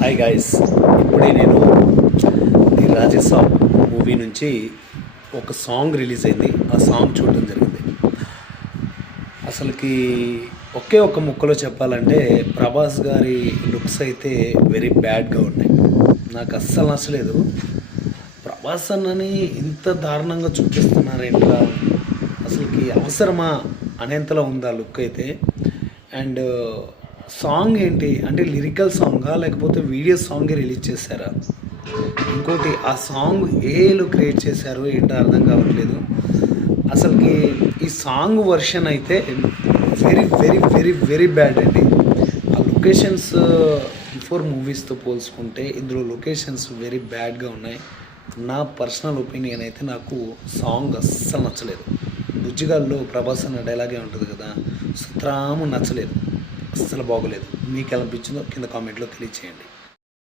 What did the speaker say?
Hi guys, ఇప్పుడే నేను the Raja Saab movie నుంచి ఒక సాంగ్ రిలీజ్ అయింది. ఆ సాంగ్ చూడడం జరిగింది. అసలుకి ఒకే ఒక్క ముక్కలో చెప్పాలంటే ప్రభాస్ గారి లుక్స్ అయితే వెరీ బ్యాడ్గా ఉన్నాయి. నాకు అస్సలు నచ్చలేదు. ప్రభాస్ అన్నని ఇంత దారుణంగా చూపిస్తున్నారు ఏంట్రా, అసలుకి అవసరమా అనేంతలో ఉంది ఆ లుక్ అయితే. అండ్ సాంగ్ ఏంటి అంటే లిరికల్ సాంగా లేకపోతే వీడియో సాంగే రిలీజ్ చేశారా? ఇంకోటి ఆ సాంగ్ ఏలో క్రియేట్ చేశారు ఏంటో అర్థం కావట్లేదు. అసలుకి ఈ సాంగ్ వర్షన్ అయితే very very very very bad అండి. ఆ లొకేషన్స్ బిఫోర్ మూవీస్తో పోల్చుకుంటే ఇందులో లొకేషన్స్ వెరీ బ్యాడ్గా ఉన్నాయి. నా పర్సనల్ ఒపీనియన్ అయితే నాకు సాంగ్ అస్సలు నచ్చలేదు. బుజ్జిగాల్లో ప్రభాస్ అన్న డైలాగే ఉంటుంది కదా, సుత్రాము నచ్చలేదు, అస్సలు బాగోలేదు. మీకు ఎలా అనిపించిందో కింద కామెంట్లో తెలియచేయండి.